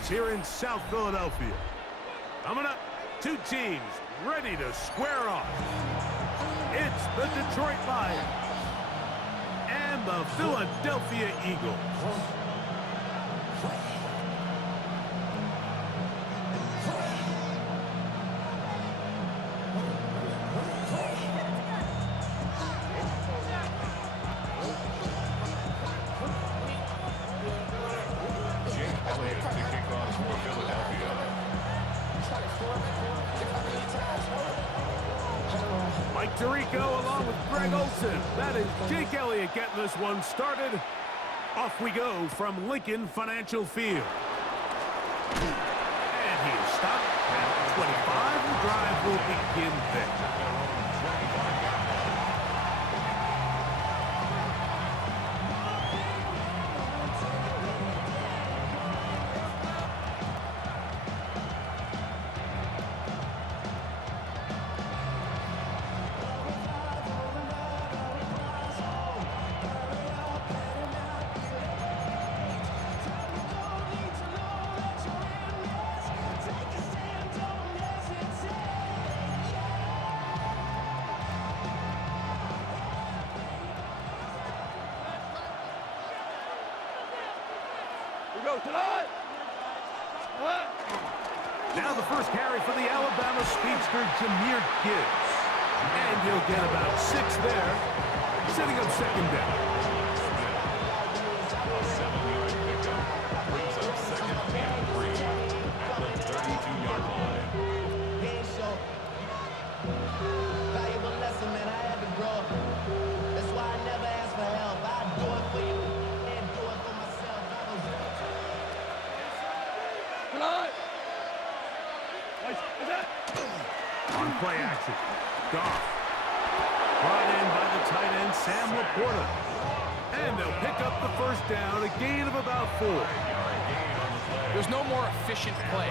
Fields here in South Philadelphia. Coming up, two teams ready to square off. It's the Detroit Lions and the Philadelphia Eagles. Mike Tirico along with Greg Olsen. That is Jake Elliott getting this one started. Off we go from Lincoln Financial Field. And he is stopped at 25. The drive will begin there. Now the first carry for the Alabama speedster, Jahmyr Gibbs. And he'll get about 6 there, setting up second down. Brings up second and 3 at the 32-yard line. Valuable lesson, man. I had to grow up. That's why I never ask for help. I do it for you and do it for myself. On play action, Goff. Brought in by the tight end, Sam Laporta. And they'll pick up the first down, a gain of about 4. There's no more efficient play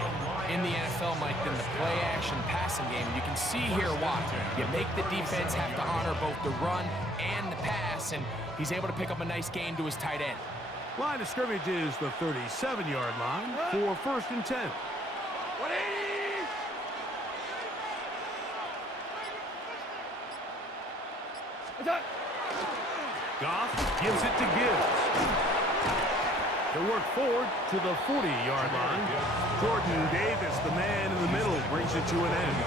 in the NFL, Mike, than the play-action passing game. You can see here why. You make the defense have to honor both the run and the pass, and he's able to pick up a nice gain to his tight end. Line of scrimmage is the 37-yard line for first and 10. Goff gives it to Gibbs. He'll work forward to the 40-yard line. Jordan Davis, the man in the middle, brings it to an end.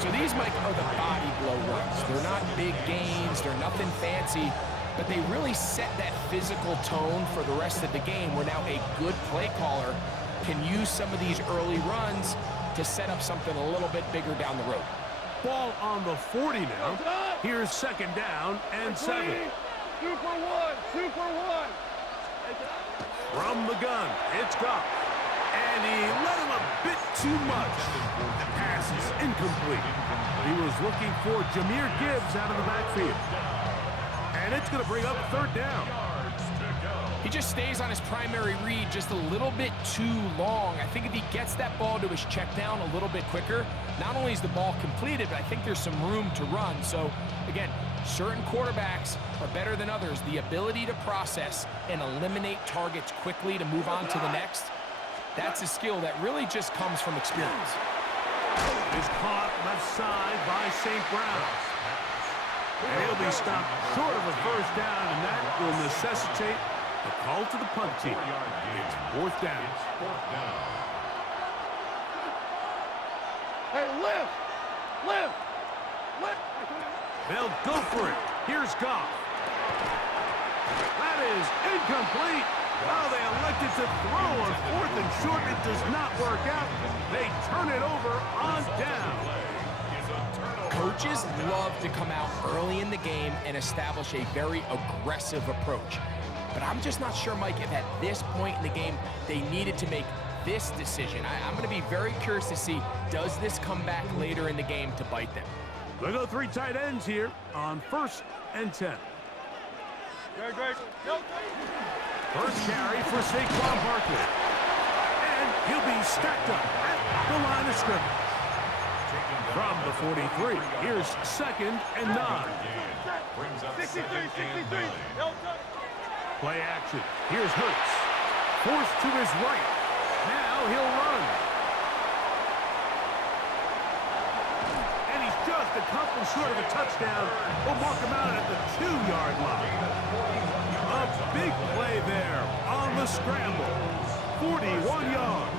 So these, Mike, are the body blow runs. They're not big gains. They're nothing fancy. But they really set that physical tone for the rest of the game where now a good play caller can use some of these early runs to set up something a little bit bigger down the road. Ball on the 40 now. Here's second down and 7. Super one. From the gun, it's Goff. And he let him a bit too much. The pass is incomplete. He was looking for Jahmyr Gibbs out of the backfield. And it's going to bring up third down. He just stays on his primary read just a little bit too long. I think if he gets that ball to his check down a little bit quicker, not only is the ball completed, but I think there's some room to run. So, again, certain quarterbacks are better than others. The ability to process and eliminate targets quickly to move on to the next, that's a skill that really just comes from experience. Is caught left side by St. Brown. And he'll be stopped short of a first down, and that will necessitate a call to the punt team. It's fourth down. Hey, lift! They'll go for it. Here's Goff. That is incomplete. Well, they elected to throw on fourth and short. It does not work out. They turn it over on down. Coaches love to come out early in the game and establish a very aggressive approach. But I'm just not sure, Mike, if at this point in the game they needed to make this decision. I'm going to be very curious to see, does this come back later in the game to bite them? They go 3 tight ends here on first and 10. First carry for Saquon Barkley. And he'll be stacked up at the line of scrimmage. From the 43, here's second and 9. 63. Play action. Here's Hurts. Forced to his right. he'll run. And he's just a couple short of a touchdown. We'll mark him out at the 2-yard line. A big play there on the scramble. 41 yards.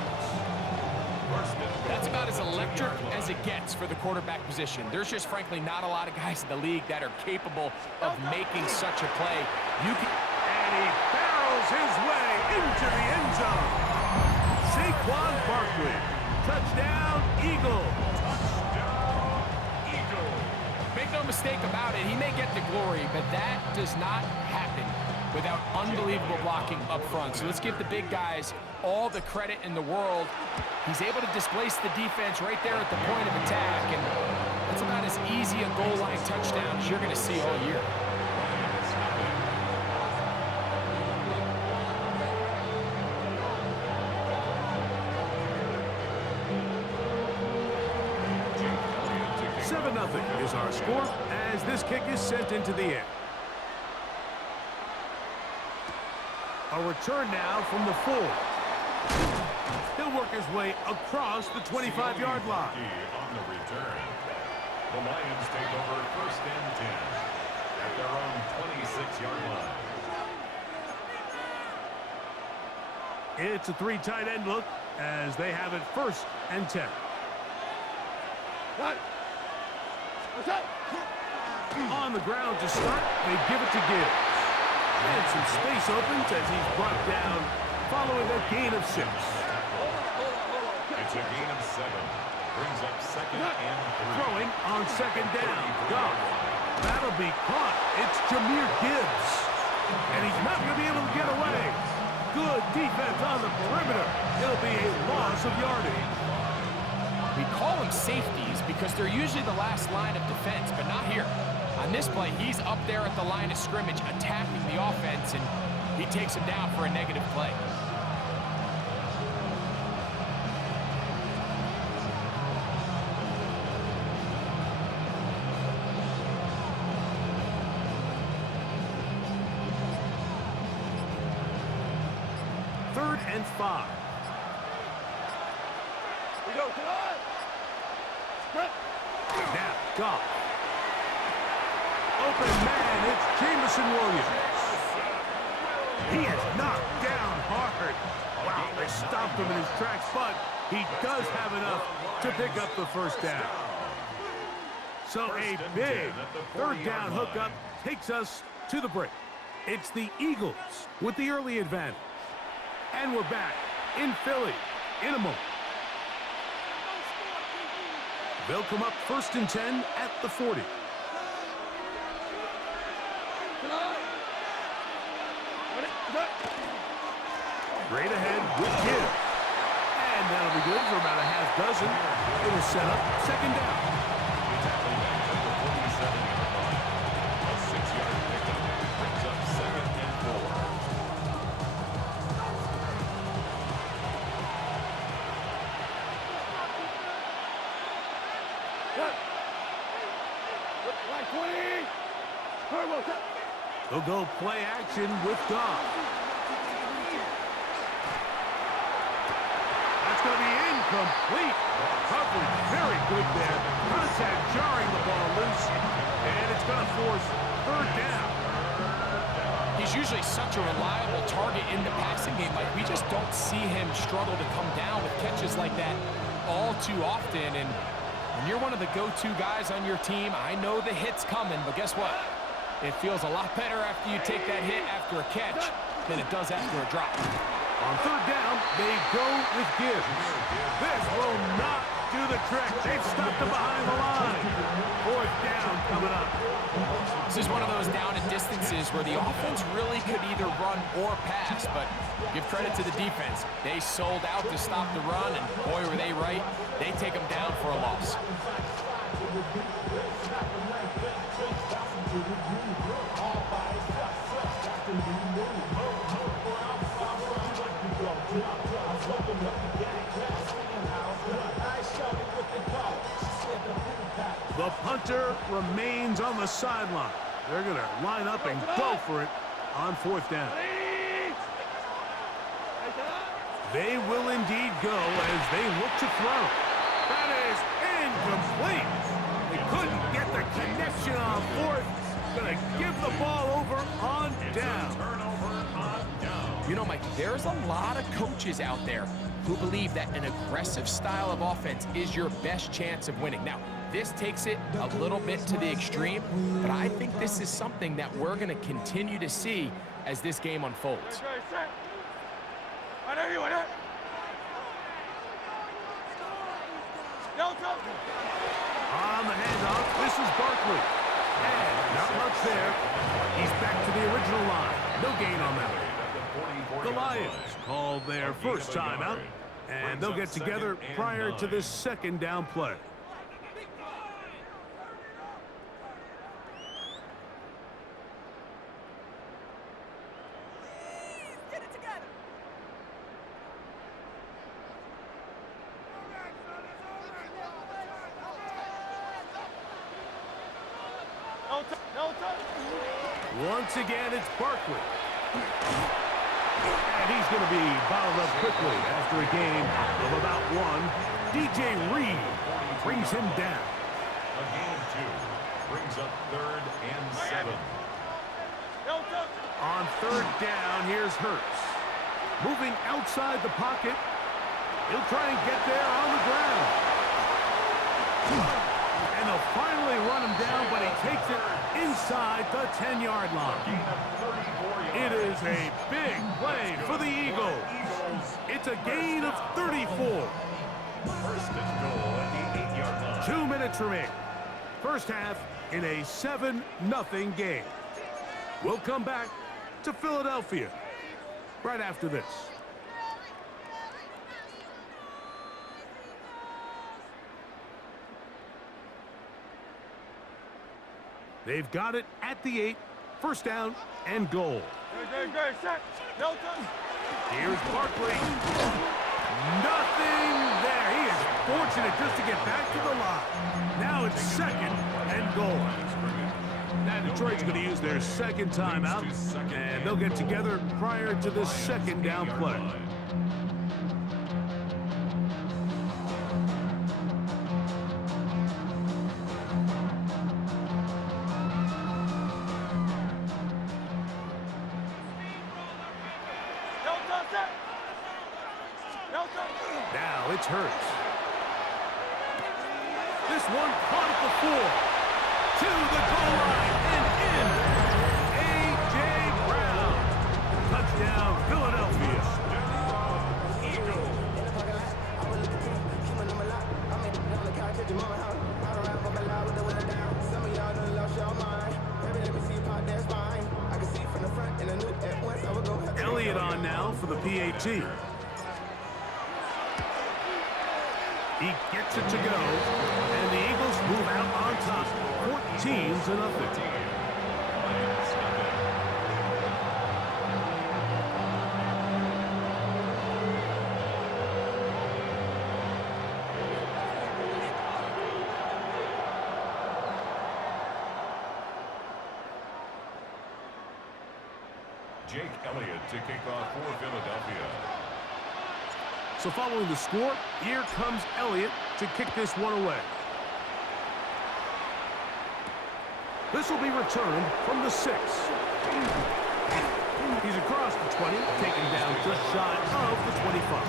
That's about as electric as it gets for the quarterback position. There's just frankly not a lot of guys in the league that are capable of making such a play. And he barrels his way into the end zone. Saquon Barkley. Touchdown, Eagles. Make no mistake about it, he may get the glory, but that does not happen without unbelievable blocking up front. So let's give the big guys all the credit in the world. He's able to displace the defense right there at the point of attack, and that's about as easy a goal line touchdown as you're going to see all year. Nothing is our score as this kick is sent into the air. A return now from the 4. He'll work his way across the 25-yard line. On the return, the Lions take over 1st and 10 at their own 26-yard line. It's a 3 tight end look as they have it 1st and 10. What? On the ground to start, they give it to Gibbs. And some space opens as he's brought down following a gain of 6. It's a gain of 7. Brings up 2nd and 3. Throwing on 2nd down. Goff. That'll be caught. It's Jahmyr Gibbs. And he's not going to be able to get away. Good defense on the perimeter. It'll be a loss of yardage. We call them safeties because they're usually the last line of defense, but not here. On this play, he's up there at the line of scrimmage attacking the offense, and he takes him down for a negative play. Third and 5. We go to the Now, Goff. Open man, it's Jameson Williams. He is knocked down hard. Wow, they stopped him in his tracks, but he does have enough to pick up the 1st down. So a big 3rd down hookup takes us to the break. It's the Eagles with the early advantage. And we're back in Philly in a moment. They'll come up 1st and 10 at the 40. Straight ahead with Gibbs. And that'll be good for about a half dozen. It'll set up 2nd down. Tackling back at the 47-yard line. A 6-yard pickup brings up 2nd and 4. They'll go play action with Goff. That's going to be incomplete. Coverage very good there. Contact jarring the ball loose. And it's going to force 3rd down. He's usually such a reliable target in the passing game. Like, we just don't see him struggle to come down with catches like that all too often. And when you're one of the go-to guys on your team, I know the hit's coming, but guess what? It feels a lot better after you take that hit after a catch than it does after a drop. On 3rd down, they go with Gibbs. This will not do the trick. They've stopped him behind the line. 4th down coming up. This is one of those down and distances where the offense really could either run or pass, but give credit to the defense. They sold out to stop the run, and boy, were they right. They take them down for a loss. The punter remains on the sideline. They're going to line up and go for it on 4th down. They will indeed go as they look to throw. That is incomplete. They couldn't get the connection on fourth. Gonna give the ball over on down. You know, Mike, there's a lot of coaches out there who believe that an aggressive style of offense is your best chance of winning. Now, this takes it a little bit to the extreme, but I think this is something that we're going to continue to see as this game unfolds. On the handoff, this is Barkley. And not much there. He's back to the original line. No gain on that. The Lions call their first timeout, and they'll get together prior to this second down play. Once again, it's Barkley. And he's going to be bottled up quickly after a game of about one. DJ Reed brings him down. A gain of 2 brings up 3rd and 7. On third down, here's Hurts. Moving outside the pocket. He'll try and get there on the ground. And they'll finally run him down, but he takes it inside the 10-yard line. It is a big play for the Eagles. It's a gain of 34. First and goal at the 8-yard line. 2 minutes remaining. First half in a 7-0 game. We'll come back to Philadelphia right after this. They've got it at the 8. First down and goal. Here's Barkley. Nothing there. He is fortunate just to get back to the line. Now it's second and goal. Now Detroit's going to use their second timeout, and they'll get together prior to this second down play. Now it's Hurts. This one caught at the 4. To the goal line and in. A.J. Brown. Touchdown, Philadelphia. Elliott on now for the PAT. He gets it to go, and the Eagles move out on top, 14-0. Jake Elliott to kick off for Philadelphia. So following the score, here comes Elliott to kick this one away. This will be returned from the 6. He's across the 20, taken down just shy of the 25.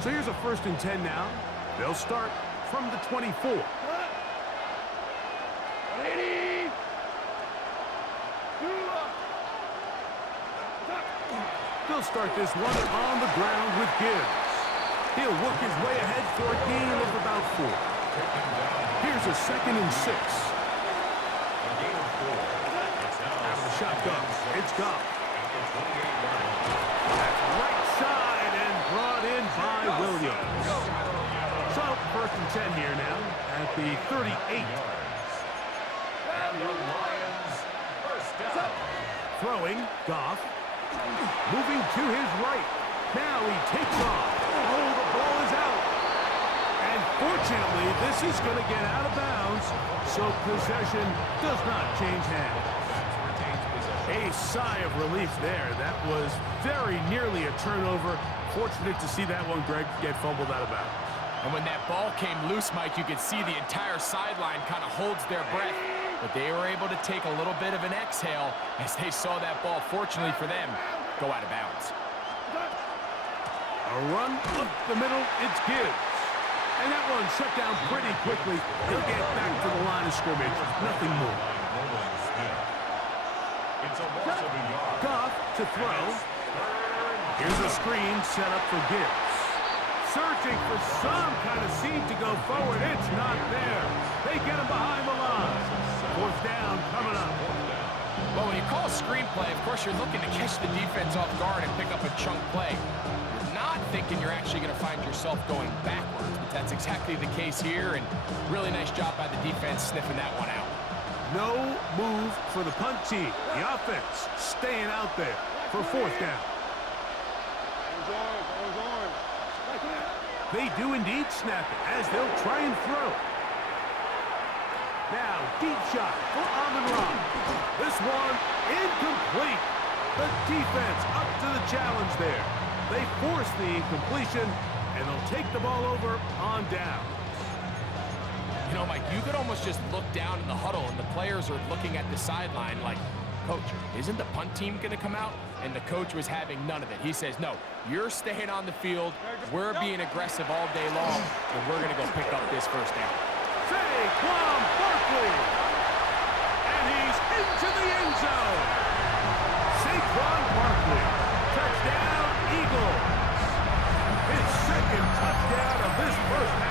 So here's a 1st and 10 now. They'll start from the 24. They'll start this one on the ground with Gibbs. He'll work his way ahead for a gain of about 4. Here's a 2nd and 6. Out of the shotgun, it's Goff. That's right side and brought in by Williams. So, 1st and 10 here now at the 38. And the Lions first down. Throwing, Goff. Moving to his right. Now he takes off. Oh, the ball is out. And fortunately, this is going to get out of bounds, so possession does not change hands. A sigh of relief there. That was very nearly a turnover. Fortunate to see that one, Greg, get fumbled out of bounds. And when that ball came loose, Mike, you could see the entire sideline kind of holds their breath. But they were able to take a little bit of an exhale as they saw that ball, fortunately for them, go out of bounds. A run up the middle, it's Gibbs. And that one shut down pretty quickly. He'll get back to the line of scrimmage. Nothing more. It's a loss of a yard. Goff to throw. Here's a screen set up for Gibbs. Searching for some kind of seam to go forward. It's not there. They get him behind the line. Fourth down coming up. Well, when you call a screenplay, of course, you're looking to catch the defense off guard and pick up a chunk play. You're not thinking you're actually going to find yourself going backwards, but that's exactly the case here, and really nice job by the defense sniffing that one out. No move for the punt team. The offense staying out there for fourth down. They do indeed snap it as they'll try and throw. Now, deep shot for Amon-Ra. This one incomplete. The defense up to the challenge there. They force the incompletion, and they'll take the ball over on down. You know, Mike, you could almost just look down in the huddle, and the players are looking at the sideline like, Coach, isn't the punt team going to come out? And the coach was having none of it. He says, no, you're staying on the field. We're being aggressive all day long, and we're going to go pick up this first down. Saquon Barkley. And he's into the end zone. Saquon Barkley. Touchdown, Eagles. His second touchdown of this first half.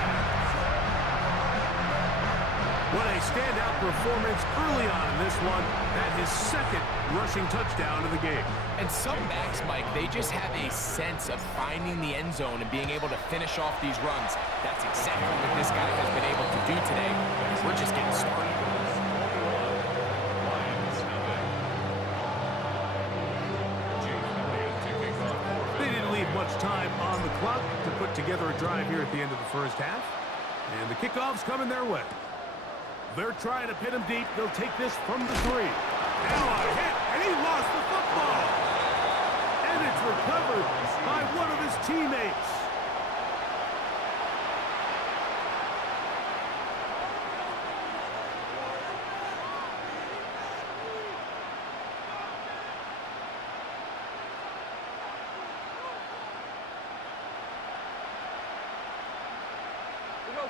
What a standout performance early on in this one. That his second rushing touchdown of the game. And some backs, Mike, they just have a sense of finding the end zone and being able to finish off these runs. That's exactly what this guy has been able to do today. We're just getting started. They didn't leave much time on the clock to put together a drive here at the end of the first half. And the kickoff's coming their way. They're trying to pin him deep. They'll take this from the 3. Now a hit, and he lost the football. And it's recovered by one of his teammates.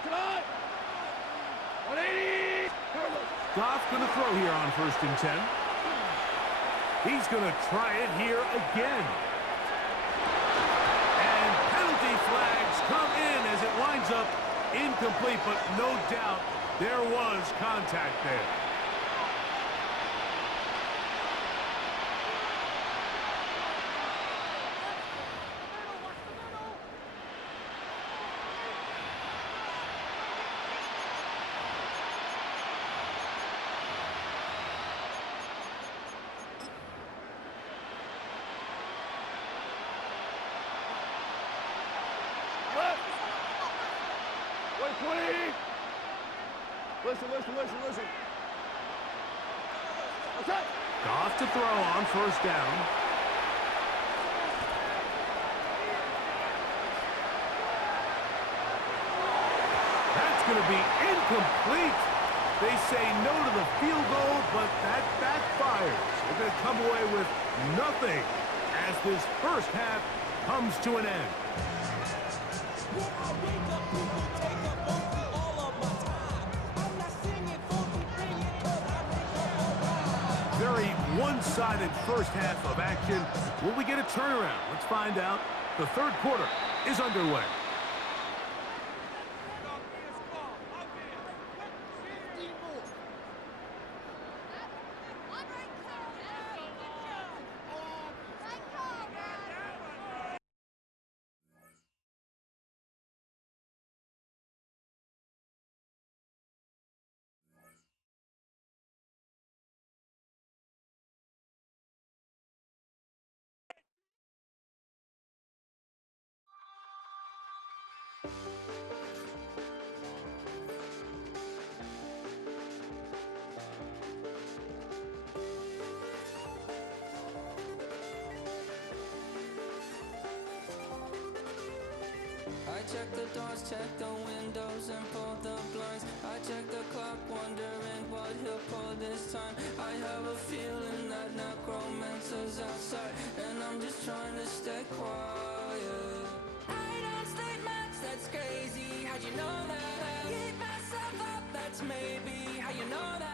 Tonight. 180. Goff going to throw here on 1st and 10. He's going to try it here again. And penalty flags come in as it winds up incomplete, but no doubt there was contact there. Listen. Okay. Goff to throw on 1st down. That's going to be incomplete. They say no to the field goal, but that backfires. They're going to come away with nothing as this first half comes to an end. Very one-sided first half of action. Will we get a turnaround? Let's find out. The third quarter is underway. I check the doors, check the windows, and pull the blinds. I check the clock, wondering what he'll pull this time. I have a feeling that necromancer's outside, and I'm just trying to stay quiet. I don't sleep much, that's crazy. How'd you know that? Keep myself up, that's maybe how you know that.